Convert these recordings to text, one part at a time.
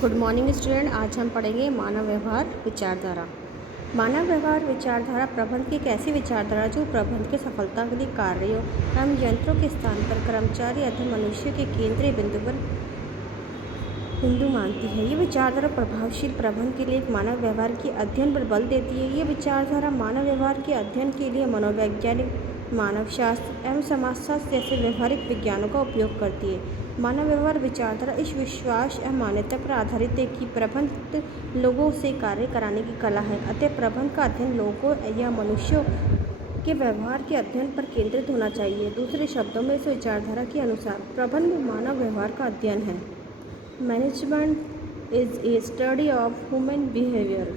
Good morning student. आज हम पढ़ेंगे मानव व्यवहार विचारधारा। मानव व्यवहार विचारधारा प्रबंध की एक ऐसी विचारधारा जो प्रबंध की सफलता के लिए कार्यों एवं यंत्रों के स्थान पर कर्मचारी अथवा मनुष्य के केंद्रीय बिंदु मानती है। ये विचारधारा प्रभावशील प्रबंध के लिए एक मानव व्यवहार के अध्ययन पर बल देती है। ये विचारधारा मानव व्यवहार के अध्ययन के लिए मनोवैज्ञानिक, मानवशास्त्र एवं समाजशास्त्र जैसे व्यवहारिक विज्ञानों का उपयोग करती है। मानव व्यवहार विचारधारा इस विश्वास एवं मान्यता पर आधारित है कि प्रबंध लोगों से कार्य कराने की कला है। अतः प्रबंध का अध्ययन लोगों या मनुष्यों के व्यवहार के अध्ययन पर केंद्रित होना चाहिए। दूसरे शब्दों में इस विचारधारा के अनुसार प्रबंध मानव व्यवहार का अध्ययन है। Management is a study of human behaviour.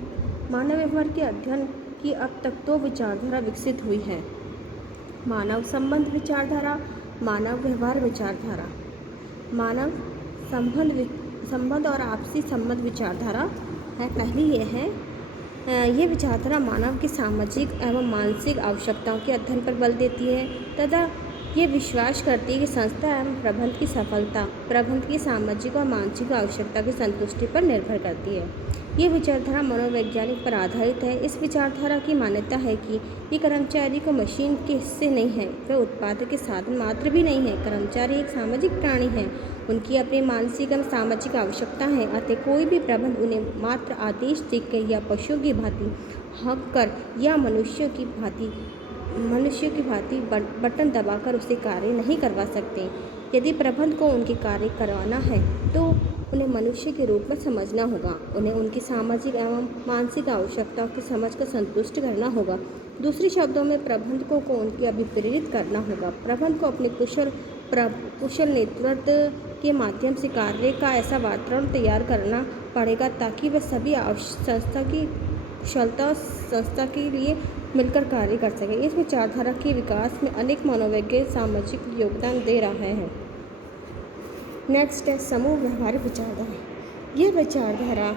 मानव व्यवहार के अध्ययन की अब तक दो विचारधारा विकसित हुई है: मानव संबंध विचारधारा, मानव व्यवहार विचारधारा। मानव संबंध और आपसी संबंध विचारधारा है। पहली ये विचारधारा मानव की सामाजिक एवं मानसिक आवश्यकताओं के अध्ययन पर बल देती है तथा ये विश्वास करती है कि संस्था एवं प्रबंध की सफलता प्रबंध की सामाजिक और मानसिक आवश्यकता की संतुष्टि पर निर्भर करती है। ये विचारधारा मनोवैज्ञानिक पर आधारित है। इस विचारधारा की मान्यता है कि ये कर्मचारी को मशीन के हिस्से नहीं है, वह उत्पादक के साधन मात्र भी नहीं है। कर्मचारी एक सामाजिक प्राणी है, उनकी अपनी मानसिक एवं सामाजिक आवश्यकता है। अतः कोई भी प्रबंध उन्हें मात्र आदेश देकर या पशुओं की भांति हाँक कर या मनुष्य की भांति बटन दबाकर उसे कार्य नहीं करवा सकते। यदि प्रबंध को उनके कार्य करवाना है तो उन्हें मनुष्य के रूप में समझना होगा। उन्हें उनकी सामाजिक एवं मानसिक आवश्यकताओं की समझ कर संतुष्ट करना होगा। दूसरे शब्दों में प्रबंधकों को उनकी अभिप्रेरित करना होगा। प्रबंध को अपने कुशल नेतृत्व के माध्यम से कार्य का ऐसा वातावरण तैयार करना पड़ेगा ताकि वह सभी संस्था की कुशलता संस्था के लिए मिलकर कार्य कर सके। इस विचारधारा के विकास में अनेक मनोवैज्ञानिक सामाजिक योगदान दे रहे हैं। नेक्स्ट है समूह व्यवहार विचारधारा। यह विचारधारा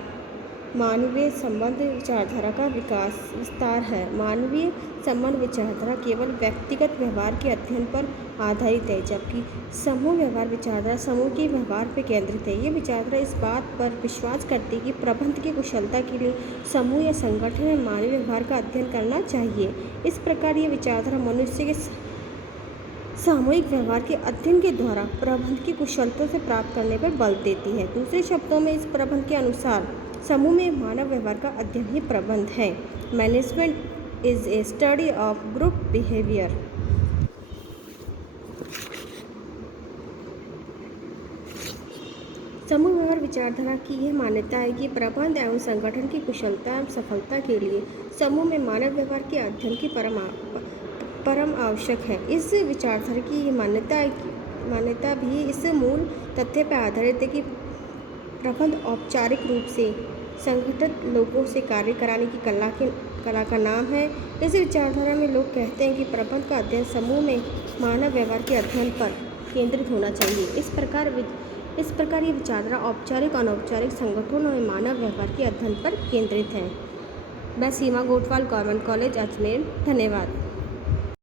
मानवीय संबंध विचारधारा का विस्तार है। मानवीय संबंध विचारधारा केवल व्यक्तिगत व्यवहार के अध्ययन पर आधारित है, जबकि समूह व्यवहार विचारधारा समूह के व्यवहार पर केंद्रित है। ये विचारधारा इस बात पर विश्वास करती है कि प्रबंध की कुशलता के लिए समूह या संगठन में मानवीय व्यवहार का अध्ययन करना चाहिए। इस प्रकार ये विचारधारा मनुष्य के सामूहिक व्यवहार के अध्ययन के द्वारा प्रबंध की कुशलता से प्राप्त करने पर बल देती है। दूसरे शब्दों में इस प्रबंध के अनुसार समूह में मानव व्यवहार का अध्ययन ही प्रबंध है। Management is a study of group behaviour. समूह व्यवहार विचारधारा की यह मान्यता है कि प्रबंध एवं संगठन की कुशलता एवं सफलता के लिए समूह में मानव व्यवहार के अध्ययन की परम आवश्यक है। इस विचारधारा की मान्यता भी इस मूल तथ्य पर आधारित है कि प्रबंध औपचारिक रूप से संगठित लोगों से कार्य कराने की कला का नाम है। इस विचारधारा में लोग कहते हैं कि प्रबंध का अध्ययन समूह में मानव व्यवहार के अध्ययन पर केंद्रित होना चाहिए। इस प्रकार ये विचारधारा औपचारिक और अनौपचारिक संगठनों में मानव व्यवहार के अध्ययन पर केंद्रित है। मैं सीमा गोटवाल, गवर्नमेंट कॉलेज अजमेर। धन्यवाद।